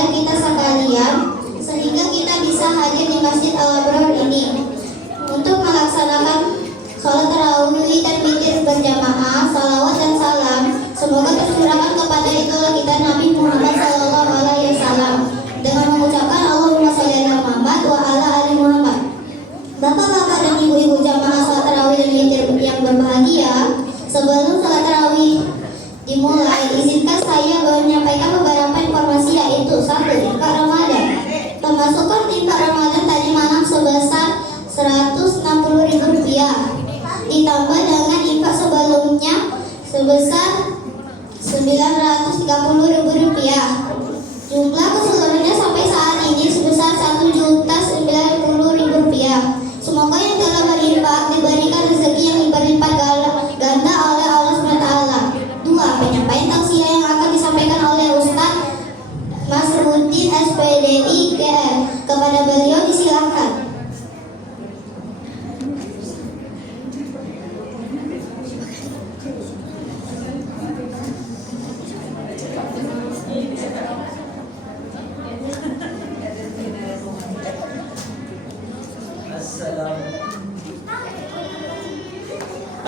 kepada kita sekalian sehingga kita bisa hadir di Masjid Al-Abrar ini untuk melaksanakan sholat tarawih dan witir berjamaah. Salawat dan salam semoga tercurahkan kepada idola kita Nabi Muhammad SAW dengan mengucapkan Allahumma sholli ala Muhammad wa ala ali Muhammad. Bapak-bapak dan ibu-ibu jamaah sholat tarawih dan witir yang berbahagia, sebelum sholat tarawih dimulai, izinkan saya menyampaikan beberapa informasi, yaitu 1. Infak Ramadan. Pemasukan infak Ramadan tadi malam sebesar Rp160.000 ditambah dengan infak sebelumnya sebesar Rp930.000. Jumlah keseluruhannya sampai saat ini sebesar Rp1.090.000. Semoga yang telah berinfak diberikan rezeki yang berlipat ganda oleh Allah SWT. 2. Penyampaian tausiah yang akan disampaikan oleh Ustaz Masruddin SPDI GM. Kepada beliau disilakan.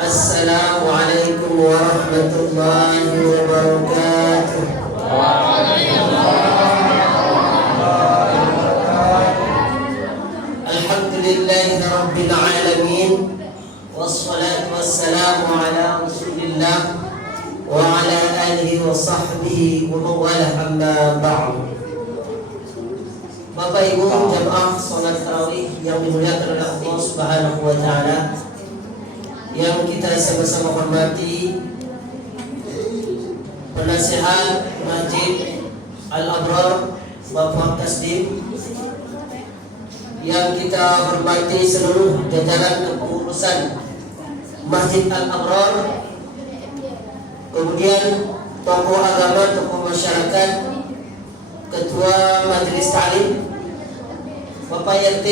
Assalamualaikum warahmatullahi wabarakatuh. Alhamdulillahi rabbil alamin, wassalatu wassalamu ala rasulillah wa ala alihi wa sahbihi wa mawalah, amma ba'd. Bapak Ibu jamaah salat tarawih yang dimuliakan oleh Allah Subhanahu wa taala, yang kita sama-sama hormati penasihat Masjid Al-Abrar Bapak Tasdim, yang kita hormati seluruh jajaran kepengurusan Masjid Al-Abrar, kemudian tokoh agama, tokoh masyarakat, ketua majelis ta'lim, Bapak RT,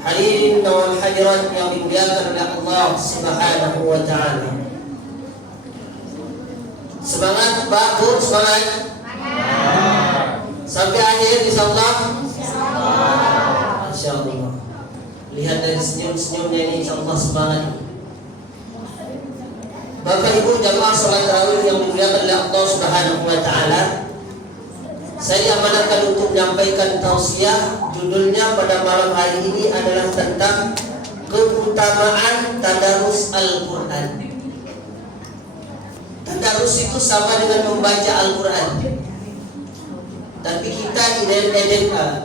hadirin wal hadirat yang dimuliakan oleh Allah Subhanahu wa taala. Semangat Pak Bu, semangat. Sampai akhir insyaallah. Insyaallah. Lihat dari senyum-senyumnya ini insyaallah semangat. Bapak Ibu jamaah salat tarawih yang dimuliakan oleh Allah Subhanahu wa taala, saya amanahkan untuk menyampaikan tausiah. Judulnya pada malam hari ini adalah tentang keutamaan tadarus Al-Quran. Tadarus itu sama dengan membaca Al-Quran, tapi kita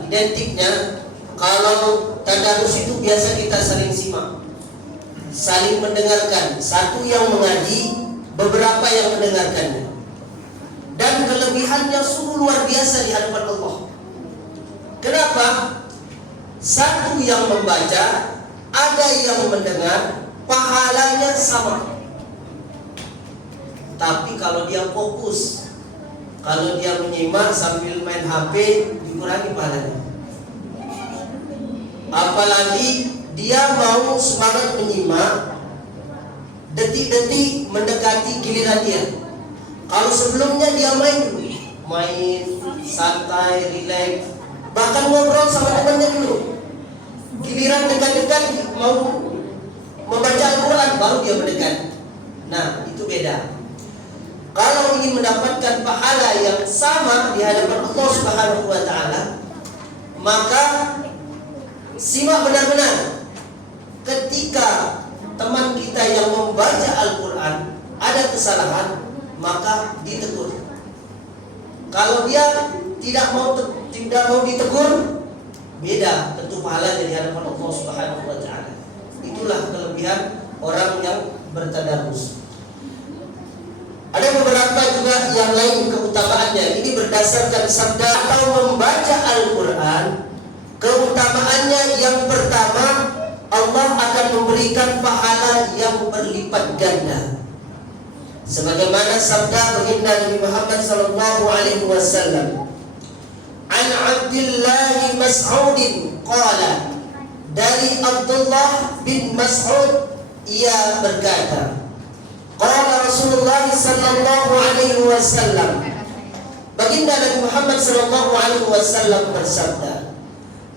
identiknya, kalau tadarus itu biasa kita saling simak, saling mendengarkan, satu yang mengaji, beberapa yang mendengarkannya. Dan kelebihannya sungguh luar biasa di hadapan Allah. Kenapa? Satu yang membaca, ada yang mendengar, pahalanya sama. Tapi kalau dia fokus, kalau dia menyimak sambil main HP, dikurangi pahalanya. Apalagi dia mau semangat menyimak, detik-detik mendekati giliran dia. Kalau sebelumnya dia main santai, rileks, bahkan ngobrol sama temannya dulu, giliran dekat-dekat mau membaca Al-Quran baru dia mendekat. Nah, itu beda. Kalau ingin mendapatkan pahala yang sama di hadapan Allah Subhanahu wa taala, maka simak benar-benar. Ketika teman kita yang membaca Al-Quran ada kesalahan, maka ditegur. Kalau dia tidak mau ditegur, beda tentu pahalanya di hadapan Allah Subhanahu wa taala. Itulah kelebihan orang yang bertadarus. Ada beberapa juga yang lain keutamaannya. Ini berdasarkan sabda atau membaca Al-Quran. Keutamaannya yang pertama, Allah akan memberikan pahala yang berlipat ganda. Sebagaimana sabda baginda Nabi Muhammad sallallahu alaihi wasallam, an Abdullah Mas'ud qala, dari Abdullah bin Mas'ud ia berkata, qala Rasulullah sallallahu alaihi wasallam, Baginda Nabi Muhammad sallallahu alaihi wasallam bersabda,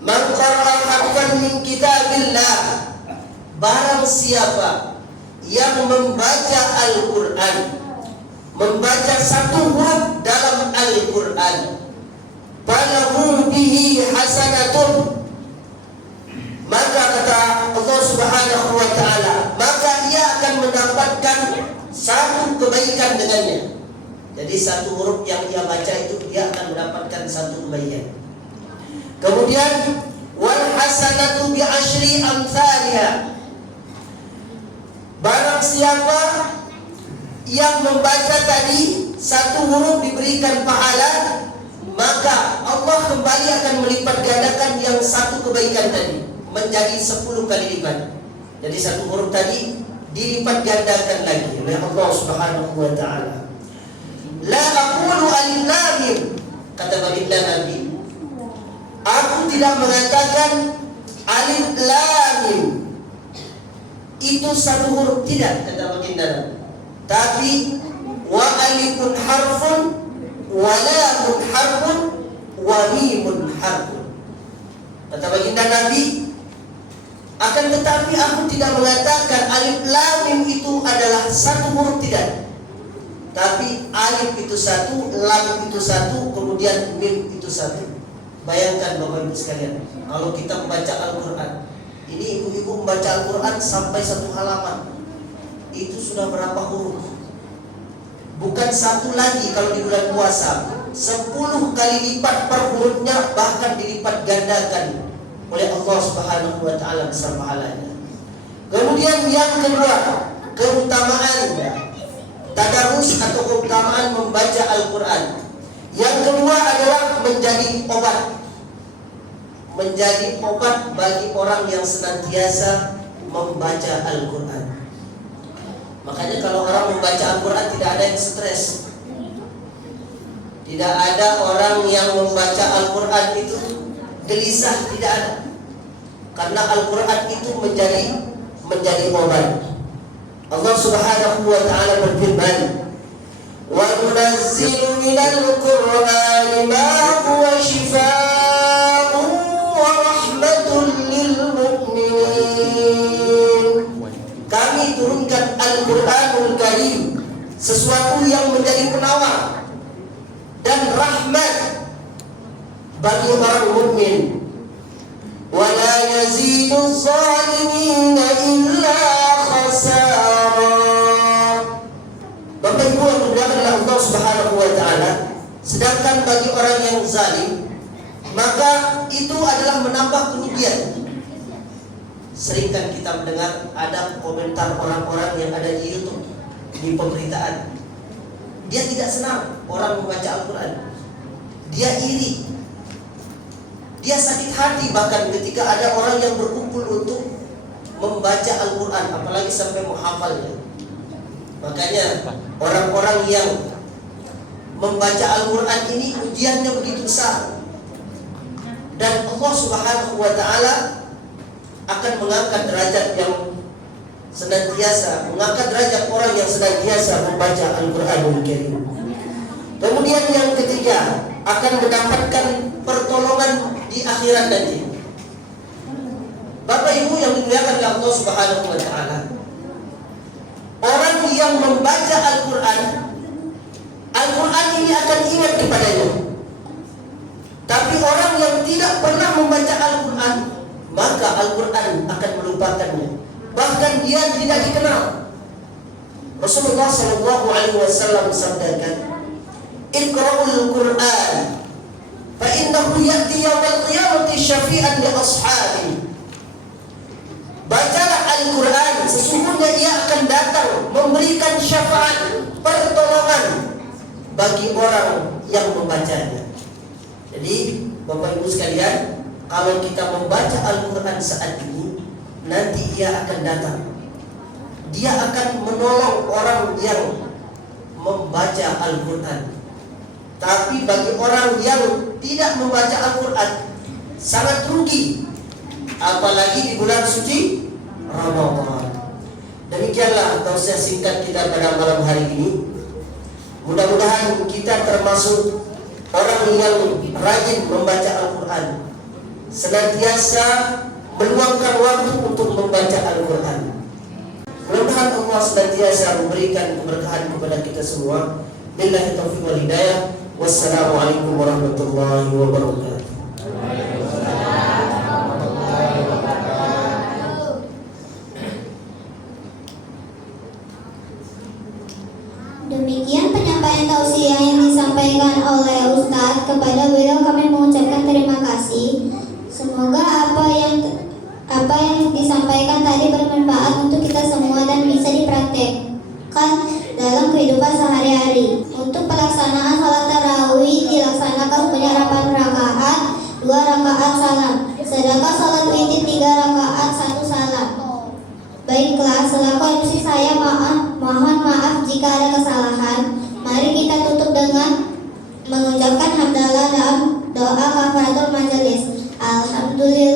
"Man qara'a harfan min kitabillah," barang siapa yang membaca Al-Qur'an, membaca satu huruf dalam Al-Qur'an, falahu bihi hasanatun, maka kata Allah Subhanahu wa taala, maka ia akan mendapatkan satu kebaikan dengannya. Jadi satu huruf yang ia baca itu dia akan mendapatkan satu kebaikan. Kemudian wal hasanatu bi asyri amsalha, barang siapa yang membaca tadi satu huruf diberikan pahala, maka Allah kembali akan melipat gandakan yang satu kebaikan tadi menjadi 10 kali lipat. Jadi satu huruf tadi dilipat gandakan lagi oleh Allah Subhanahu wa taala. La aqulu alif lam mim, kata baginda Nabi, aku tidak mengatakan alif lam mim itu satu huruf, tidak, kata baginda Nabi. Tapi wa alifun harfun wa lamun harfun wa mimun harfun, kata baginda Nabi. Akan tetapi aku tidak mengatakan alif lam mim itu adalah satu huruf, tidak. Tapi alif itu satu, lam itu satu, kemudian mim itu satu. Bayangkan Bapak Ibu sekalian, kalau kita membaca Al-Quran, ini ibu-ibu membaca Al-Quran sampai satu halaman, itu sudah berapa huruf? Bukan satu lagi kalau di bulan puasa, 10 kali lipat per hurufnya, bahkan dilipat gandakan oleh Allah Subhanahu wa taala besar pahalanya. Kemudian yang kedua, keutamaan tadarus atau keutamaan membaca Al-Qur'an. Yang kedua adalah menjadi obat. Menjadi obat bagi orang yang senantiasa membaca Al-Qur'an. Makanya kalau orang membaca Al-Qur'an tidak ada yang stres. Tidak ada orang yang membaca Al-Qur'an itu gelisah, tidak ada. Karena Al-Quran itu menjadi obat. Allah Subhanahu wa taala berfirman, "Wa nunazzilu minal Qur'ani ma huwa shifaa'un wa rahmatun lil mu'minin." Kami turunkan Al-Qur'anul Karim, sesuatu yang menjadi penawar dan rahmat bagi orang mukmin. Wala yazidu zalimina illa khasara. Bapak Ibu yang dimuliakan oleh Allah Subhanahu wa taala, sedangkan bagi orang yang zalim, maka itu adalah menambah kerugian. Sering kan kita mendengar ada komentar orang-orang yang ada di YouTube, di pemberitaan. Dia tidak senang orang membaca Al-Quran. Dia iri. Dia sakit hati bahkan ketika ada orang yang berkumpul untuk membaca Al-Quran, apalagi sampai menghafalnya. Makanya orang-orang yang membaca Al-Quran ini ujiannya begitu besar. Dan Allah Subhanahu wa taala akan mengangkat derajat yang senantiasa, mengangkat derajat orang yang senantiasa membaca Al-Quranul Karim. Kemudian yang ketiga, akan mendapatkan pertolongan di akhirat nanti. Bapak Ibu yang dimuliakan oleh Allah Subhanahu wa taala, orang yang membaca Al-Quran, Al-Quran ini akan ingat kepadanya. Tapi orang yang tidak pernah membaca Al-Quran, maka Al-Quran akan melupakannya. Bahkan dia tidak dikenal. Rasulullah sallallahu alaihi wasallam sabdakan, "Iqra'ul Qur'an fa innahu ya'ti yawmal qiyamati syafi'an li ashabi." Bacalah Al-Quran, sesungguhnya ia akan datang memberikan syafaat, pertolongan bagi orang yang membacanya. Jadi Bapak Ibu sekalian, kalau kita membaca Al-Quran saat ini, nanti ia akan datang. Dia akan menolong orang yang membaca Al-Quran. Tapi bagi orang yang tidak membaca Al-Quran, sangat rugi. Apalagi di bulan suci Ramadan. Demikianlah tausiah singkat kita pada malam hari ini. Mudah-mudahan kita termasuk orang yang rajin membaca Al-Quran, senantiasa meluangkan waktu untuk membaca Al-Quran. Mudah-mudahan Allah senantiasa memberikan keberkahan kepada kita semua. Billahi taufiq wal hidayah. Wassalamualaikum warahmatullahi wabarakatuh. Demikian penyampaian tausiah yang disampaikan oleh Ustadz. Kepada beliau kami mengucapkan terima kasih. Semoga apa yang disampaikan tadi bermanfaat untuk kita semua dan bisa dipraktekkan dalam kehidupan sehari-hari. Untuk pelaksanaan salat tarawih dilaksanakan sebanyak 8 rakaat, 2 rakaat salam. Sedangkan salat witir 3 rakaat, 1 salam. Baiklah, selaku MC saya mohon maaf jika ada kesalahan. Mari kita tutup dengan mengucapkan hamdalah dan doa kafaratul majelis. Alhamdulillah.